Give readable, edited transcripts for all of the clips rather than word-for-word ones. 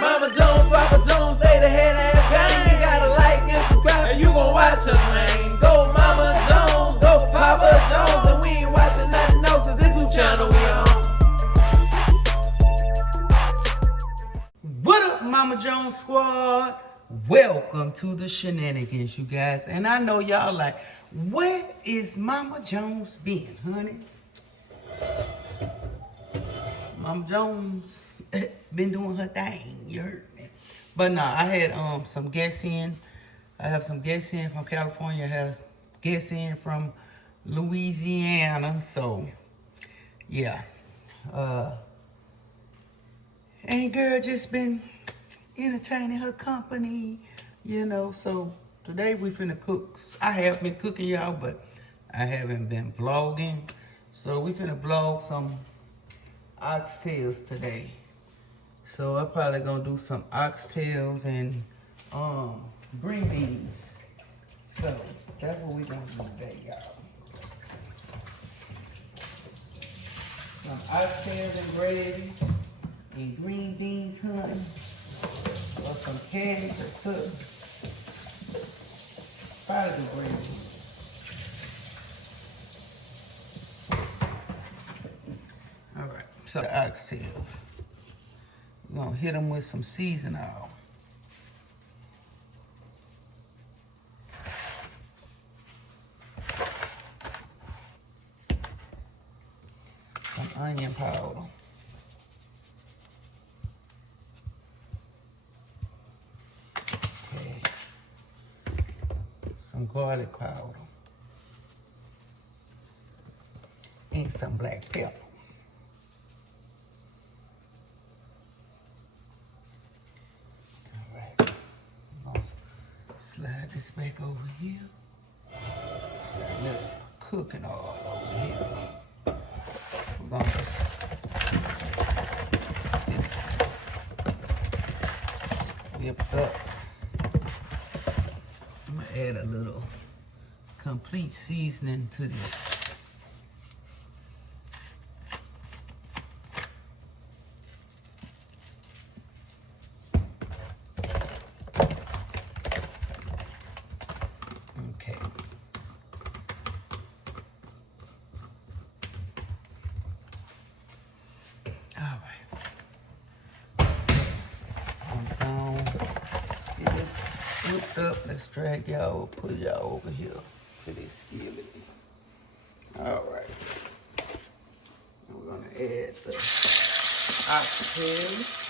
Mama Jones, Papa Jones, they the head ass gang. You gotta like and subscribe, and you gon' watch us, man. Go Mama Jones, go Papa Jones, and we ain't watching nothing else, 'cause this who channel we on. What up, Mama Jones squad? Welcome to the Shananigains, you guys. And I know y'all like, where is Mama Jones been, honey? Mama Jones been doing her thing, you heard me. But nah, I had some guests in. I have some guests in from California. I have guests in from Louisiana. So yeah. And girl just been entertaining her company, you know. So today we finna cook. I have been cooking, y'all, but I haven't been vlogging. So we finna vlog some oxtails today. So I'm probably gonna do some oxtails and green beans. So that's what we gonna do today, y'all. Some oxtails and gravy and green beans, honey. Or some cabbage or something. Probably the gravy. Alright, so the oxtails. We're gonna hit them with some seasoning oil. Some onion powder. Okay. Some garlic powder. And some black pepper. Slide this back over here. Let it cooking all over here. We're gonna just whip up. I'm gonna add a little complete seasoning to this. Up, let's drag y'all, put y'all over here to this skillet. All right. We're gonna add the oxtails.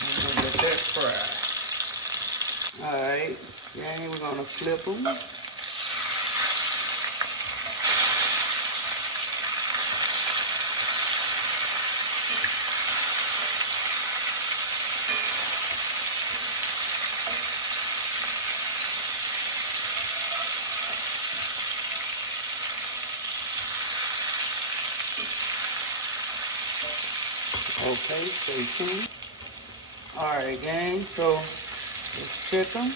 And we'll let that fry. Alright, then we're gonna flip them. Okay, stay tuned. Alright, gang, so let's check them.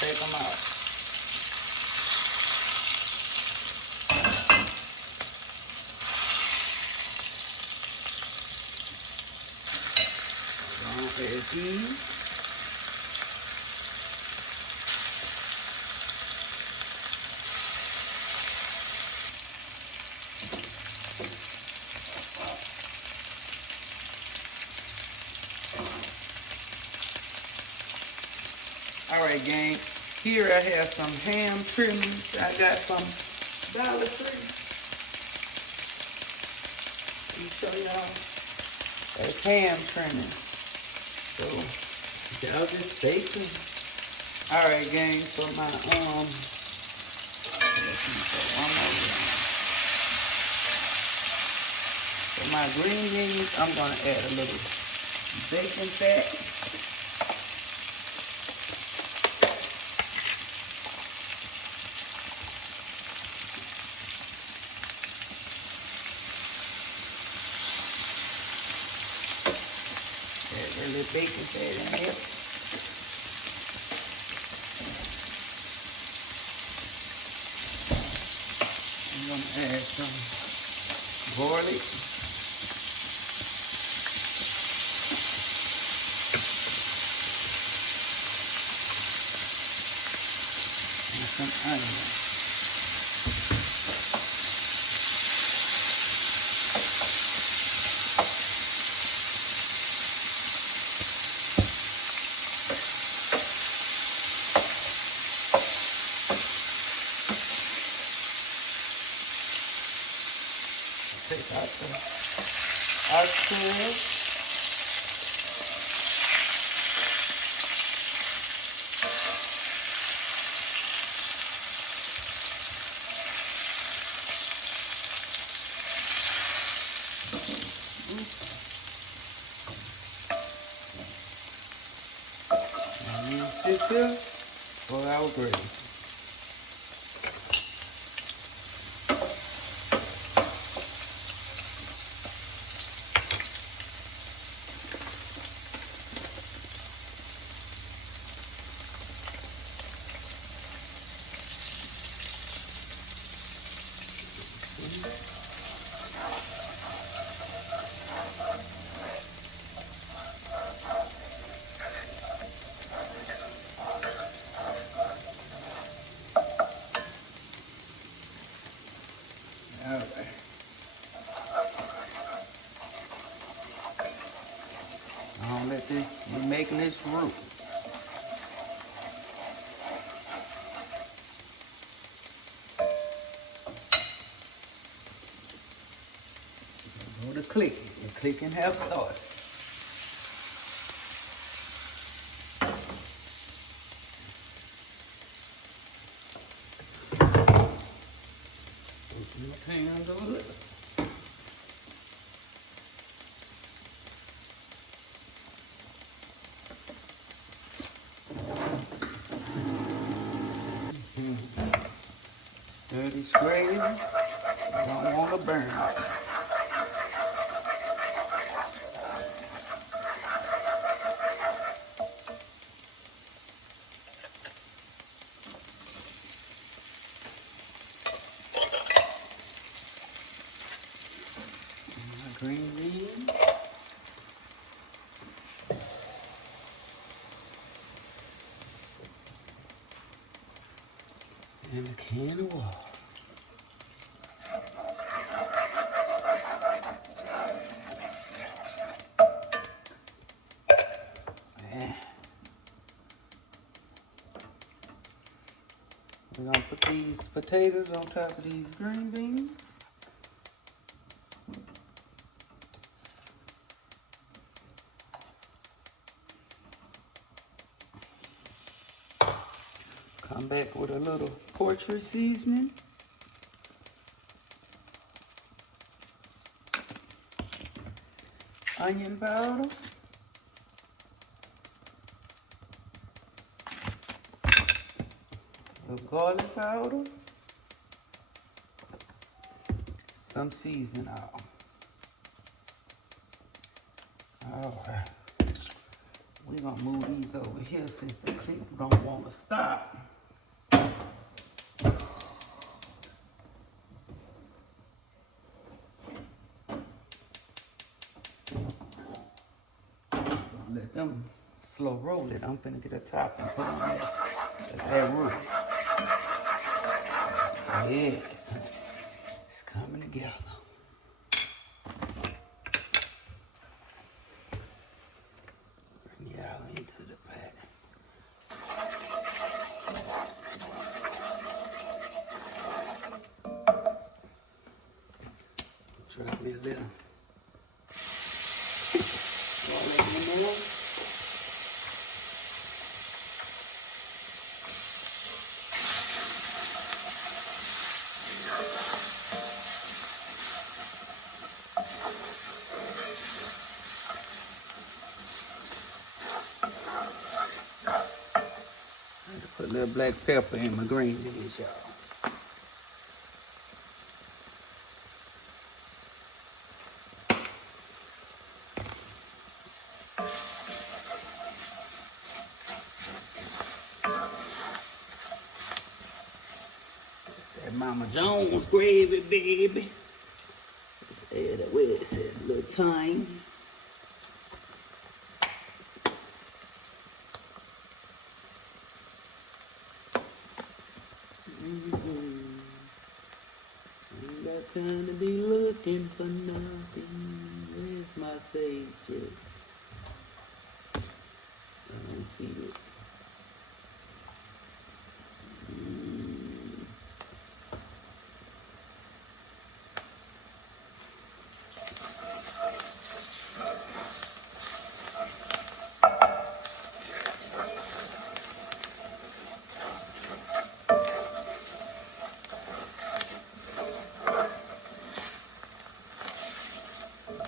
Take them out. Gonna add these. Alright, gang, here I have some ham trimmings I got from Dollar Tree. Let me show y'all. That's ham trimmings. So, y'all just stay tuned. Alright, gang, for my, for my green beans, I'm gonna add a little bacon fat. little bacon fat in there. I'm gonna add some garlic. And some onions. Take out the oxtails. And use this here for our gravy. All right. I'll let this, we're making this roux. Go to clicking. The clicking have started. Open the pan a little. Stir this gravy. Don't want to burn. Green beans. And a can of water. Yeah. We're gonna put these potatoes on top of these green beans. Come back with a little poultry seasoning. Onion powder. The garlic powder. Some seasoning oil. Alright. We're gonna move these over here since the clip don't want to stop. Let them slow roll it. I'm finna get a top and put on that roux. Yes, it's coming together. Bring it out into the pat. Drop me a little. Put a little black pepper in my green beans, y'all. That Mama Jones gravy, baby. Add that, where it says, a little thyme. Ain't got time to be looking for nothing. Where's my sage at? I don't see it.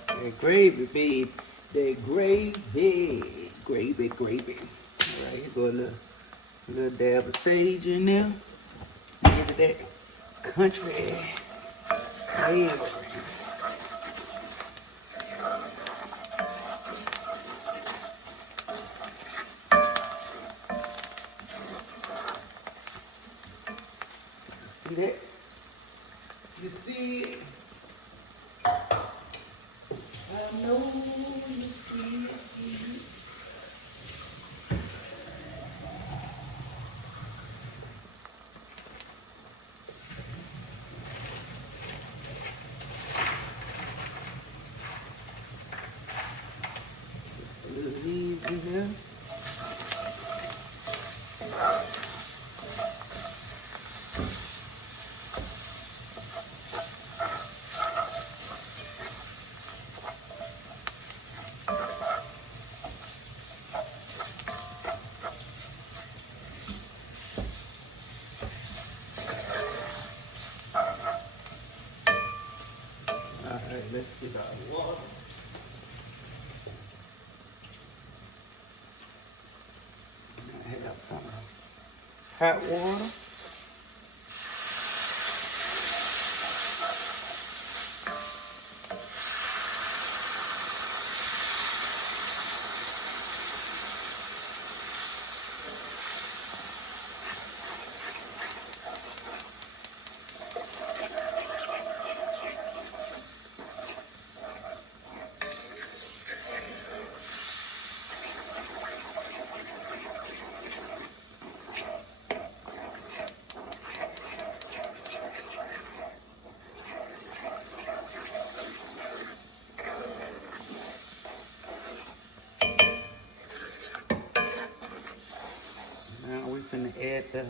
That gravy, babe. That gravy. Gravy. All right, here go a little dab of sage in there. Give it that country flavor. See that? You see it? I know you see it. A little leaves in there. Alright, let's get our water. I have some hot water. Now we're finna add the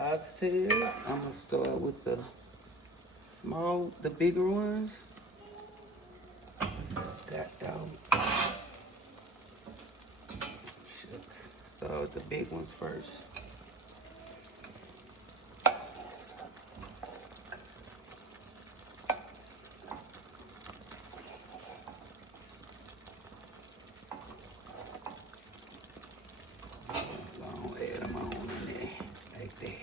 oxtails. I'm gonna start with the bigger ones. Got dog. Shucks. Start with the big ones first. Add them on in there like that.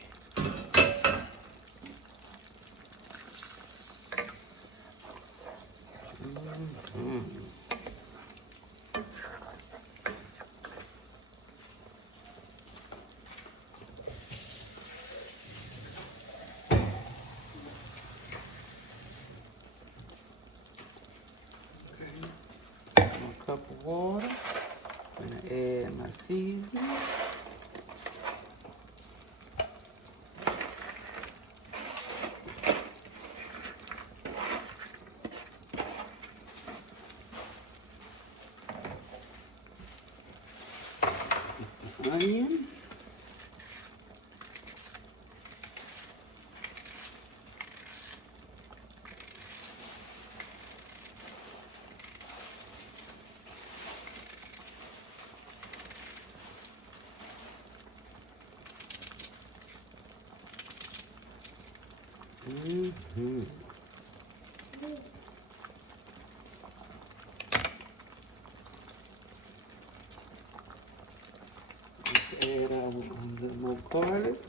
A cup of water. I'm gonna add my seasoning. Onion. Let's add a little more garlic.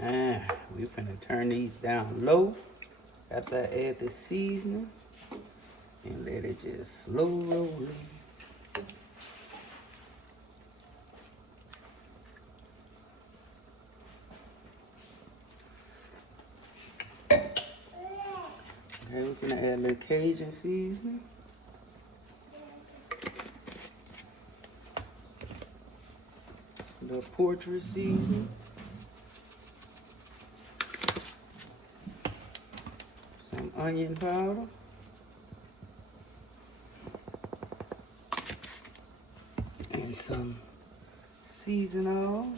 And we finna turn these down low after I add the seasoning and let it just slow roll in. Okay, we're gonna add a little Cajun seasoning. A little portrait seasoning. Some onion powder. And some seasoning.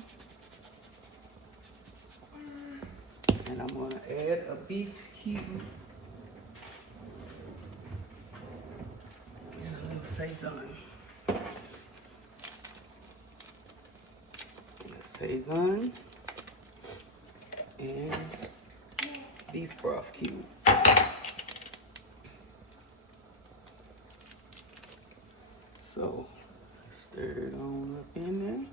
And I'm gonna add a beef cube. And a little Saison. Saison. And beef broth cube. So, stir it on up in there.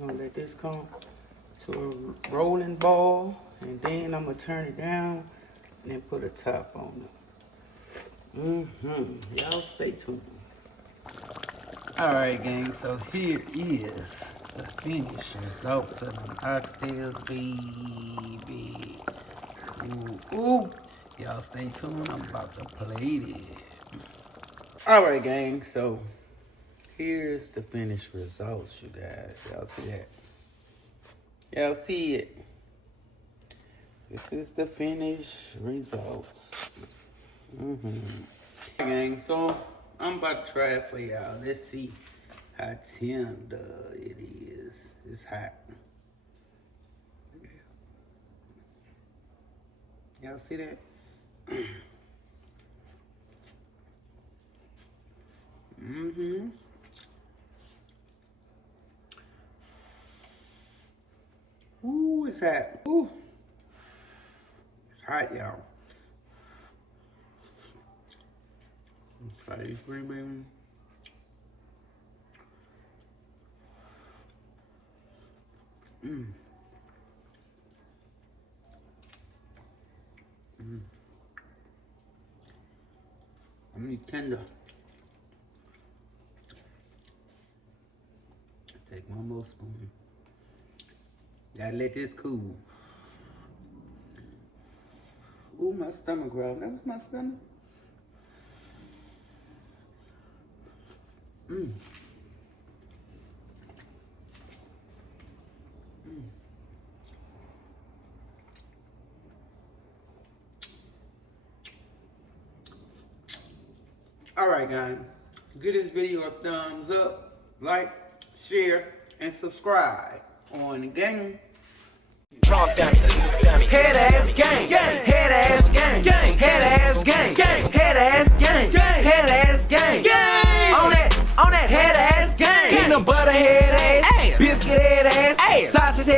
I'm gonna let this come to a rolling ball, and then I'm gonna turn it down and then put a top on it. Y'all stay tuned. All right, gang, so here is the finished results of them oxtails, baby. Ooh. Y'all stay tuned, I'm about to plate it. All right, gang, so here's the finished results, you guys. Y'all see that? Y'all see it? This is the finished results. Gang, so I'm about to try it for y'all. Let's see how tender it is. It's hot. Y'all see that? Ooh, it's hot. Ooh. It's hot, y'all. Let's try these green beans. I mean, tender. Take one more spoon. Gotta let this cool. Ooh, my stomach growled. That was my stomach. All right, guys. Give this video a thumbs up, like, share, and subscribe on the gang. Head ass gang, head ass gang, head ass gang, head ass gang, head ass gang, on that head ass gang. Peanut butter head ass, biscuit head ass, sausage head.